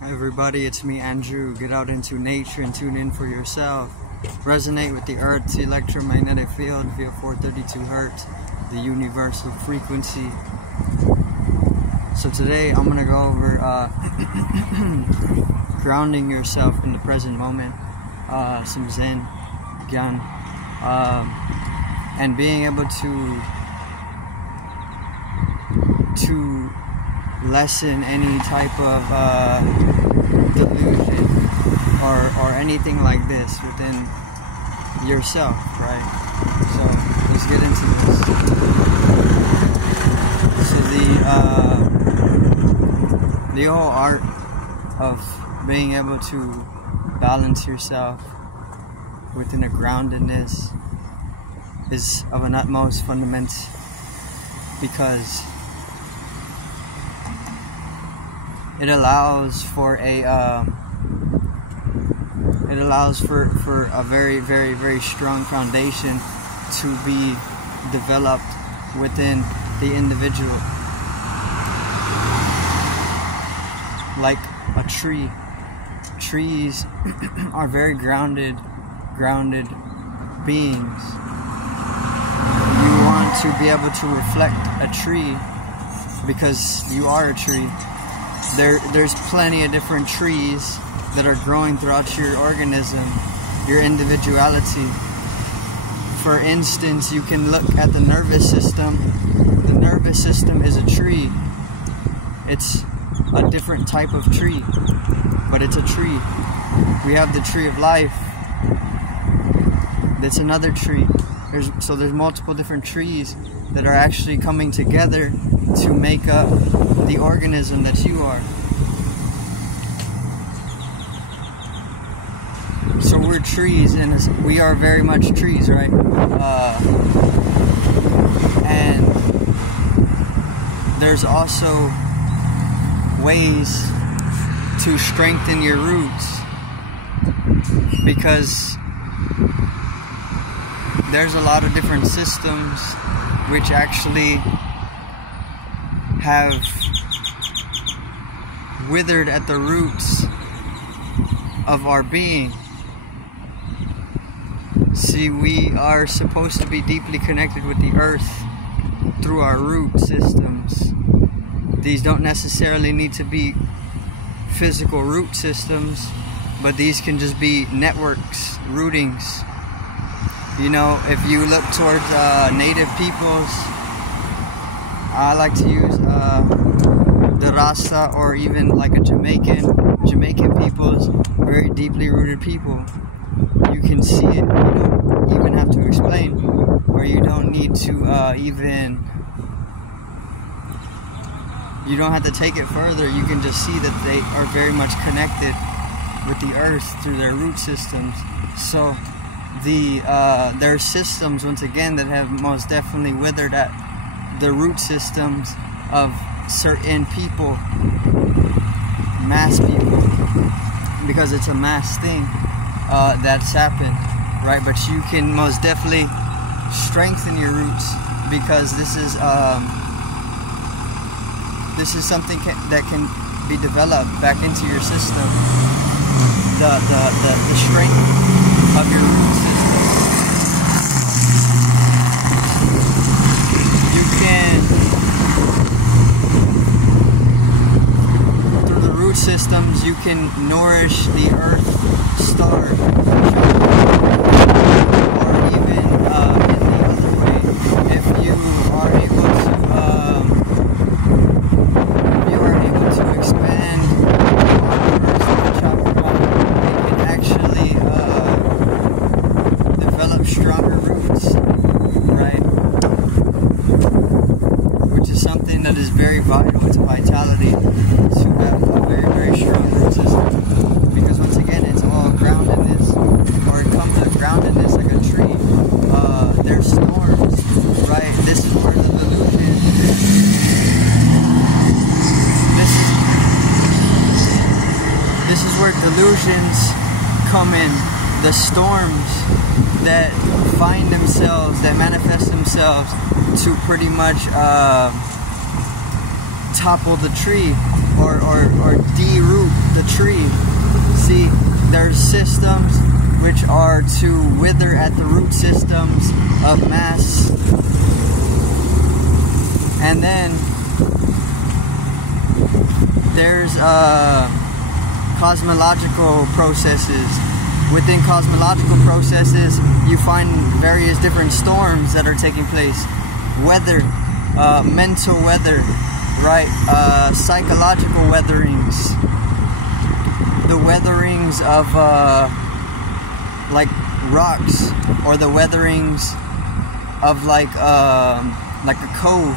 Hi everybody, it's me Andrew. Get out into nature and tune in for yourself. Resonate with the Earth's electromagnetic field via 432 Hertz, the universal frequency. So today I'm going to go over grounding yourself in the present moment, some Zen, Gyan, and being able to lessen any type of delusion or anything like this within yourself, right? So let's get into this. So the whole art of being able to balance yourself within a groundedness is of an utmost fundament, because it allows for a very, very, very strong foundation to be developed within the individual. Like a tree. Trees are very grounded beings. You want to be able to reflect a tree because you are a tree. There's plenty of different trees that are growing throughout your organism, your individuality. For instance, you can look at the nervous system. The nervous system is a tree. It's a different type of tree, but it's a tree. We have the tree of life. That's another tree. So there's multiple different trees that are actually coming together to make up the organism that you are. So we're trees, and we are very much trees, right? And there's also ways to strengthen your roots, because there's a lot of different systems which actually have withered at the roots of our being. See, we are supposed to be deeply connected with the earth through our root systems. These don't necessarily need to be physical root systems, but these can just be networks, rootings. You know, if you look towards native peoples, I like to use the Rasta, or even like a Jamaican peoples, very deeply rooted people. You can see it. You don't even have to explain, or you don't need to you don't have to take it further. You can just see that they are very much connected with the earth through their root systems. So there are systems, once again, that have most definitely withered at the root systems of certain people, mass people, because it's a mass thing that's happened, right? But you can most definitely strengthen your roots, because this is something that can be developed back into your system. The strength of your root system. You can, through the root systems, you can nourish the earth star, or even in the other way, if you are able to expand stronger roots, right? Which is something that is very vital to vitality, to have a very, very strong root system. Because once again, it's all groundedness, or it comes to groundedness like a tree. There's storms, right? This is where the delusion, this is where delusions come in. The storms that find themselves, that manifest themselves to pretty much topple the tree or de-root the tree. See, there's systems which are to wither at the root systems of mass. And then there's cosmological processes. Within cosmological processes, you find various different storms that are taking place. Weather, mental weather, right? Psychological weatherings. The weatherings of like rocks, or the weatherings of like a cove,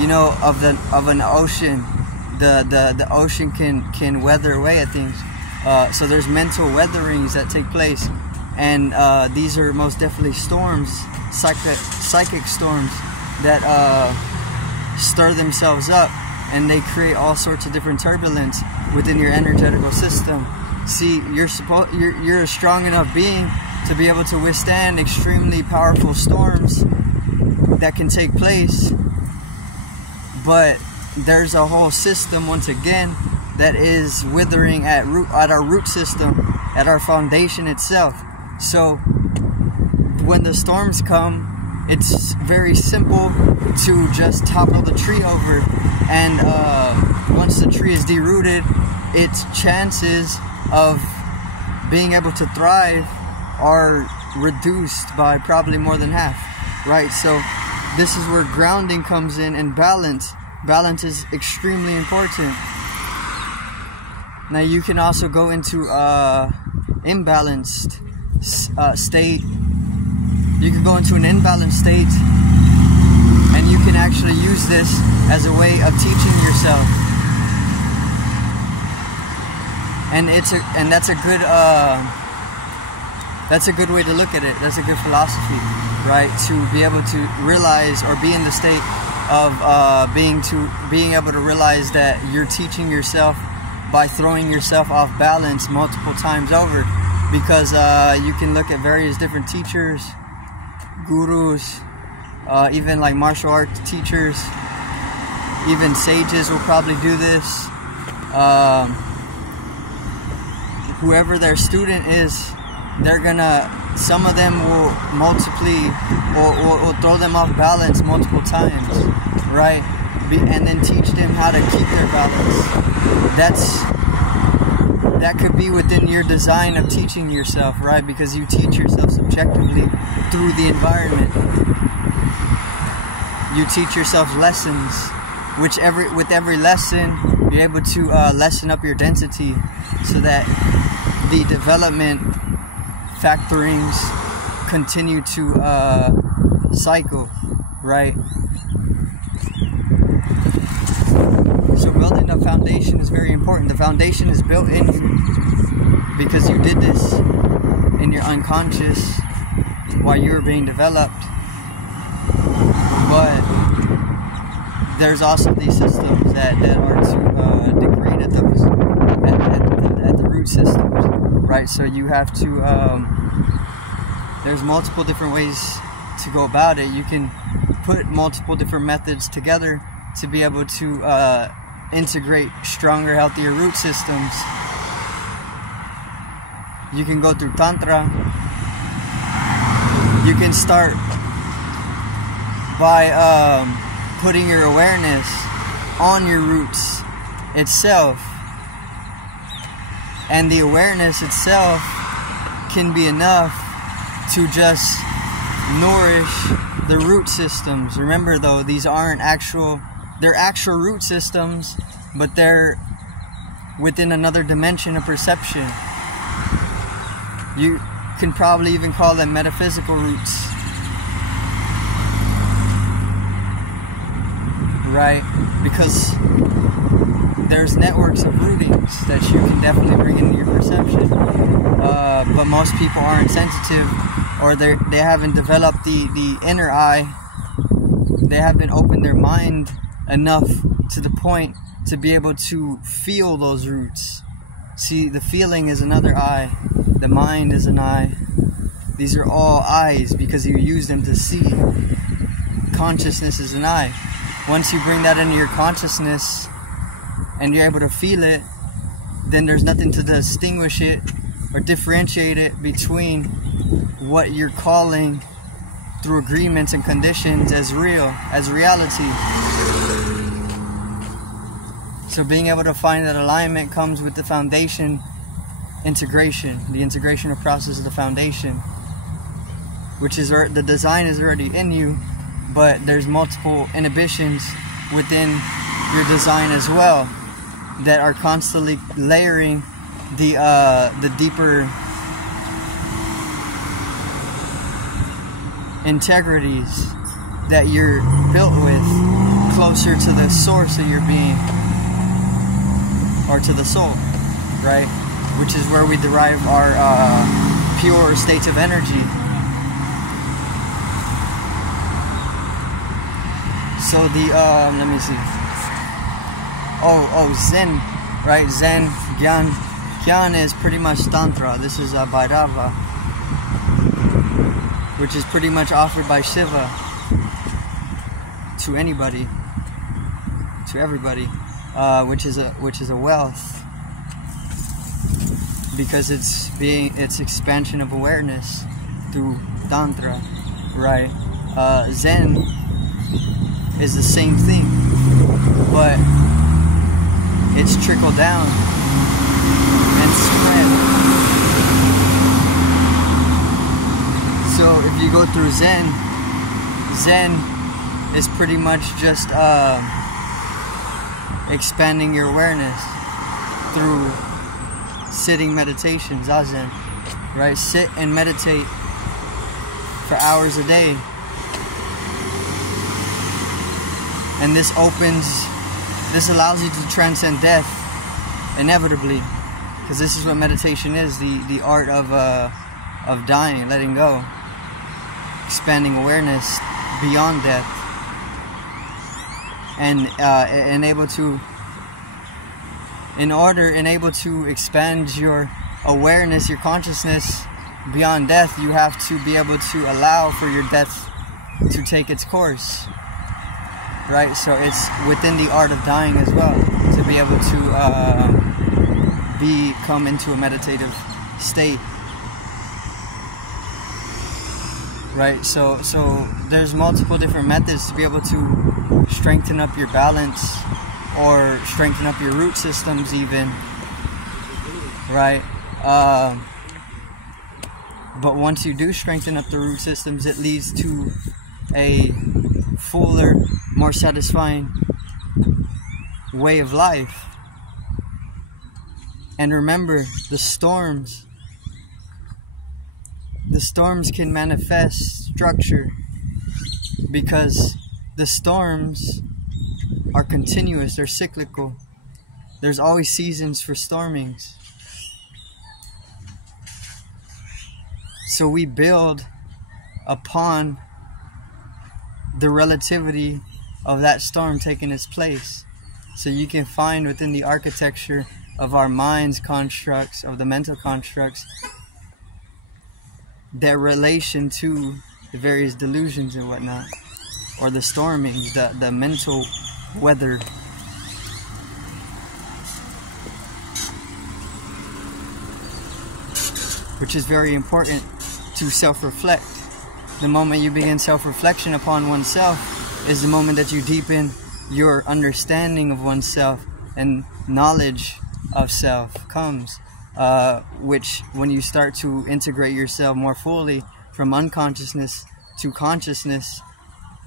you know, of an ocean. The ocean can weather away at things. So there's mental weatherings that take place, and these are most definitely storms, psychic storms that stir themselves up, and they create all sorts of different turbulence within your energetical system. See, you're a strong enough being to be able to withstand extremely powerful storms that can take place, but there's a whole system, once again, that is withering at our root system, at our foundation itself. So when the storms come, it's very simple to just topple the tree over, and once the tree is derooted, its chances of being able to thrive are reduced by probably more than half, right? So this is where grounding comes in, and balance. Balance is extremely important. Now you can also go into imbalanced state. You can go into an imbalanced state, and you can actually use this as a way of teaching yourself. And that's a good way to look at it. That's a good philosophy, right? To be able to realize, or be in the state of being able to realize that you're teaching yourself by throwing yourself off balance multiple times over. Because you can look at various different teachers, gurus, even like martial arts teachers, even sages will probably do this. Whoever their student is, they're gonna, some of them will will throw them off balance multiple times, right? And then teach them how to keep their balance. That could be within your design of teaching yourself, right? Because you teach yourself subjectively through the environment. You teach yourself lessons, which with every lesson, you're able to lessen up your density, so that the development factorings continue to cycle, right? So building the foundation is very important. The foundation is built in you because you did this in your unconscious while you were being developed. But there's also these systems that are to degrade at those at the root systems, right? So you have to there's multiple different ways to go about it. You can put multiple different methods together to be able to integrate stronger, healthier root systems. You can go through Tantra. You can start by putting your awareness on your roots itself. And the awareness itself can be enough to just nourish the root systems. Remember though, these aren't they're actual root systems, but they're within another dimension of perception. You can probably even call them metaphysical roots, right? Because there's networks of rootings that you can definitely bring into your perception, but most people aren't sensitive, or they haven't developed the inner eye. They haven't opened their mind enough to the point to be able to feel those roots. See, the feeling is another eye, the mind is an eye. These are all eyes because you use them to see. Consciousness is an eye. Once you bring that into your consciousness and you're able to feel it, then there's nothing to distinguish it or differentiate it between what you're calling through agreements and conditions as real, as reality. So being able to find that alignment comes with the foundation integration, the integration of process of the foundation, which is the design is already in you, but there's multiple inhibitions within your design as well that are constantly layering the deeper integrities that you're built with closer to the source of your being, or to the soul, right? Which is where we derive our pure states of energy. So the let me see. Zen, right? Zen, Gyan. Gyan is pretty much Tantra. This is Bhairava, which is pretty much offered by Shiva to anybody, to everybody, which is a wealth, because it's expansion of awareness through Tantra, right? Zen is the same thing, but it's trickled down and spread. So if you go through Zen is pretty much just expanding your awareness through sitting meditation, Zazen, right? Sit and meditate for hours a day. And this allows you to transcend death inevitably, because this is what meditation is, the art of dying, letting go, expanding awareness beyond death, and able to expand your awareness, your consciousness beyond death. You have to be able to allow for your death to take its course. Right, so it's within the art of dying as well, to be able to come into a meditative state. Right, so there's multiple different methods to be able to strengthen up your balance, or strengthen up your root systems even. Right, but once you do strengthen up the root systems, it leads to a fuller, more satisfying way of life. And remember, the storms can manifest structure, because the storms are continuous, they're cyclical. There's always seasons for stormings. So we build upon the relativity of that storm taking its place. So you can find within the architecture of our mind's constructs, of the mental constructs, their relation to the various delusions and whatnot, or the stormings, the mental weather. Which is very important to self-reflect. The moment you begin self-reflection upon oneself is the moment that you deepen your understanding of oneself, and knowledge of self comes, which when you start to integrate yourself more fully from unconsciousness to consciousness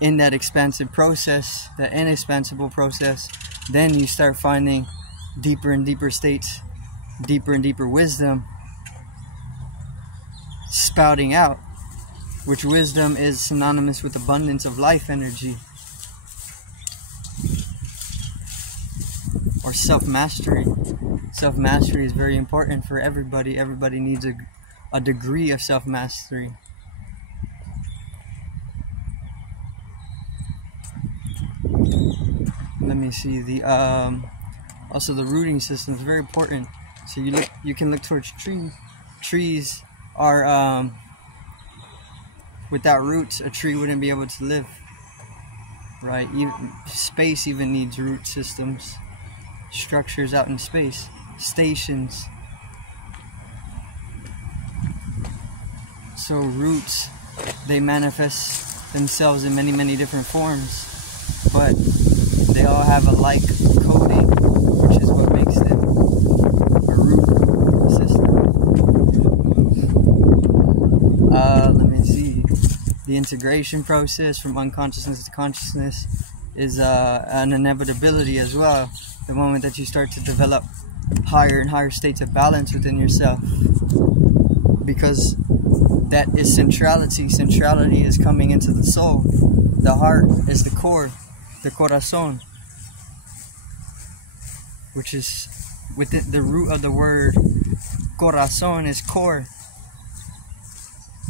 in that expansive process, that inexpansible process, then you start finding deeper and deeper states, deeper and deeper wisdom spouting out, which wisdom is synonymous with abundance of life energy, or self-mastery. Self-mastery is very important for everybody. Everybody needs a degree of self-mastery. Let me see, also the rooting system is very important. So you can look towards trees. Trees are without roots, a tree wouldn't be able to live, right? Space even needs root systems, structures out in space. stations. So roots, they manifest themselves in many, many different forms, but they all have a like coding, which is what makes them a root system. Let me see. The integration process from unconsciousness to consciousness is an inevitability as well. The moment that you start to develop higher and higher states of balance within yourself, because that is centrality. Centrality is coming into the soul. The heart is the core, the corazón, which is within the root of the word corazón is core,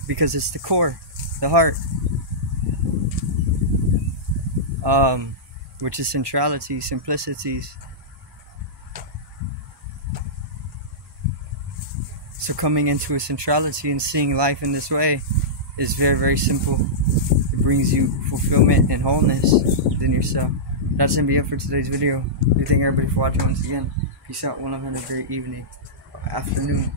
because it's the core, the heart, which is centrality, simplicities. So coming into a centrality and seeing life in this way is very, very simple. It brings you fulfillment and wholeness within yourself. That's going to be it for today's video. I thank everybody for watching once again. Peace out. One love and a great evening, afternoon.